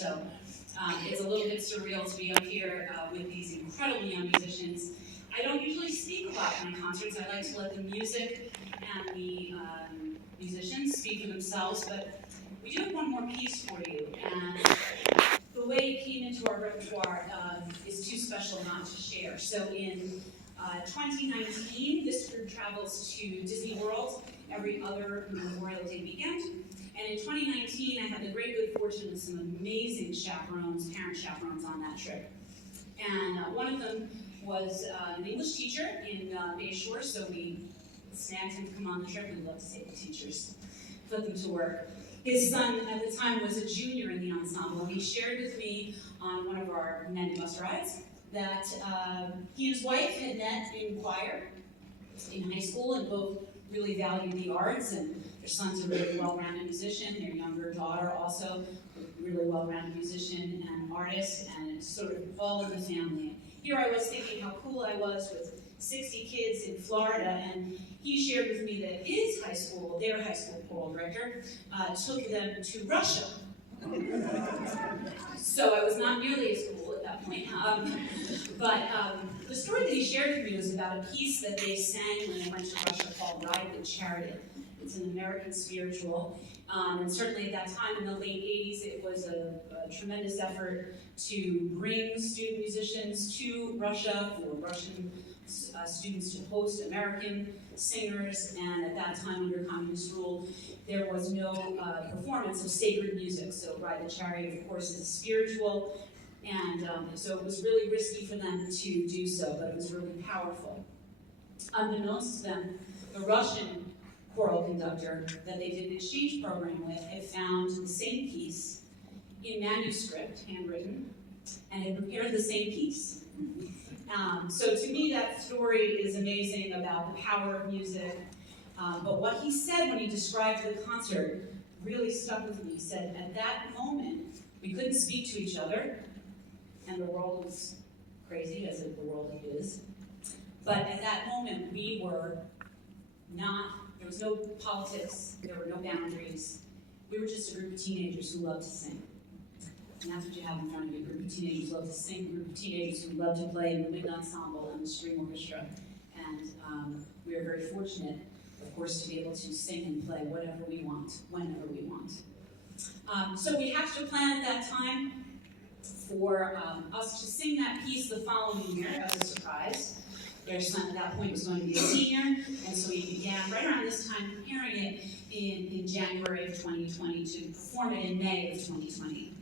So it's a little bit surreal to be up here with these incredible young musicians. I don't usually speak a lot in my concerts. I like to let the music and the musicians speak for themselves, but we do have one more piece for you. And the way it came into our repertoire is too special not to share. So in 2019, this group travels to Disney World every other Memorial Day weekend. And in 2019, I had the great good fortune of some amazing chaperones, parent chaperones on that trip. And one of them was an English teacher in Bayshore, so we snagged him to come on the trip. We'd love to take the teachers, put them to work. His son at the time was a junior in the ensemble, and he shared with me on one of our many bus rides that he and his wife had met in choir in high school and both really valued the arts, and their son's a really well-rounded musician, their younger daughter also a really well-rounded musician and artist, and it's sort of all in the family. Here I was thinking how cool I was with 60 kids in Florida, and he shared with me that his high school, their high school choral director, took them to Russia. So I was not nearly as cool at that point. But the story that he shared with me was about a piece that they sang when they went to Russia called Ride the Chariot. It's an American spiritual. And certainly at that time in the late 80s, it was a tremendous effort to bring student musicians to Russia for Russian students to host American singers, and at that time under communist rule, there was no performance of sacred music. So Ride the Chariot, of course, is spiritual, and so it was really risky for them to do so, but it was really powerful. Unbeknownst to them, the Russian choral conductor that they did an exchange program with had found the same piece in manuscript, handwritten, and had prepared the same piece. So to me, that story is amazing about the power of music. But what he said when he described the concert really stuck with me. He said, at that moment, we couldn't speak to each other, and the world was crazy, as the world is. But at that moment, we were not, there was no politics, there were no boundaries. We were just a group of teenagers who loved to sing. And that's what you have in front of you, a group of teenagers who love to sing, a group of teenagers who love to play in the big ensemble and the string orchestra. And we are very fortunate, of course, to be able to sing and play whatever we want, whenever we want. So we hatched a plan at that time for us to sing that piece the following year as a surprise. Their son at that point was going to be a senior, and so we began right around this time preparing it in January of 2020 to perform it in May of 2020.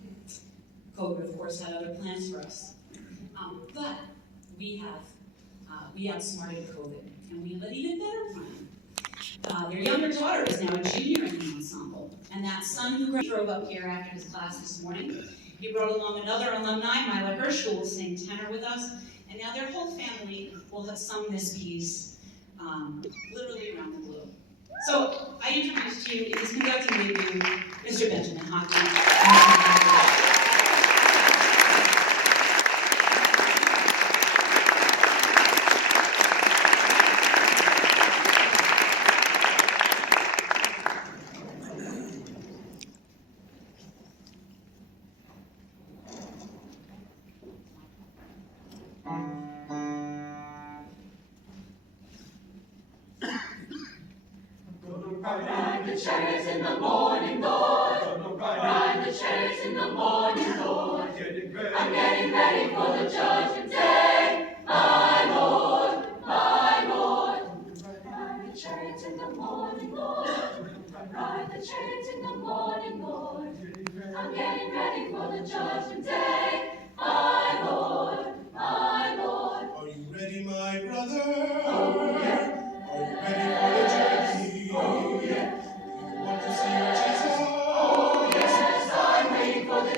COVID, of course, had other plans for us. But we outsmarted COVID, and we have an even better plan. Their younger daughter is now a junior in the ensemble, and that son who drove up here after his class this morning, he brought along another alumni, Mila Hirsch, who will sing tenor with us, and now their whole family will have sung this piece literally around the globe. So I introduce to you, in his conducting debut, Mr. Benjamin Hockney. Ride the chariots in the morning, Lord. Ride the chariots in the morning, Lord. I'm getting ready for the judgment day.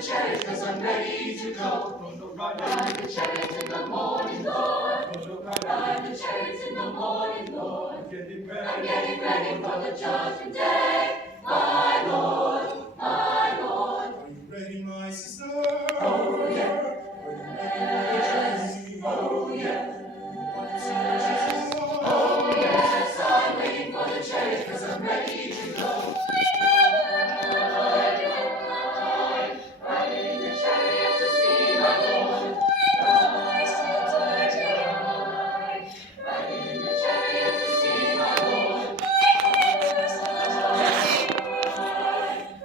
the chariot, 'cause I'm ready to go. Ride the chariot in the morning, Lord. Ride the chariot in the morning, Lord. I'm getting ready for the judgment day. My Lord, my Lord. Are you ready, my sister? Oh yeah. Yes. Oh yeah. Want to see Jesus? Oh yes, I'm waiting for the chariot, 'cause I'm ready to go. Riding in the chariot to see my Lord. Riding in the chariot to see my Lord.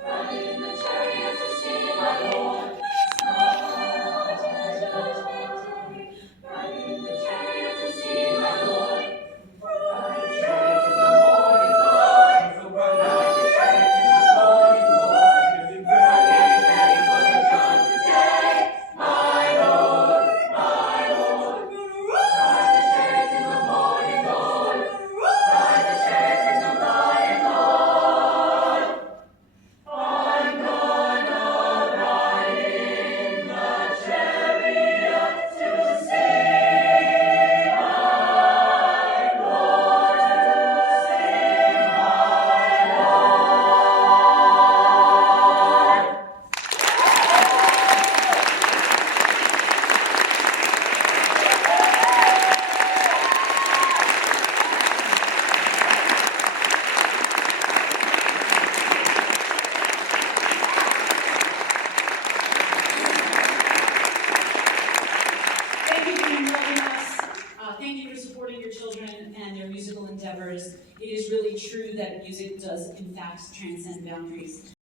Riding in the chariot to see my Lord. Riding in the chariot to see my Lord. Ride the chariot in the morning, Lord. Ride the chariot in the morning, Lord. I'm getting ready for the judgment day. My Lord, my Lord. Ride the chariot in the morning, Lord. Ride the chariot in the morning, Lord. I'm gonna ride in the chariot to see my Lord, to see my Lord. Thank you for inviting us. Thank you for supporting your children and their musical endeavors. It is really true that music does, in fact, transcend boundaries.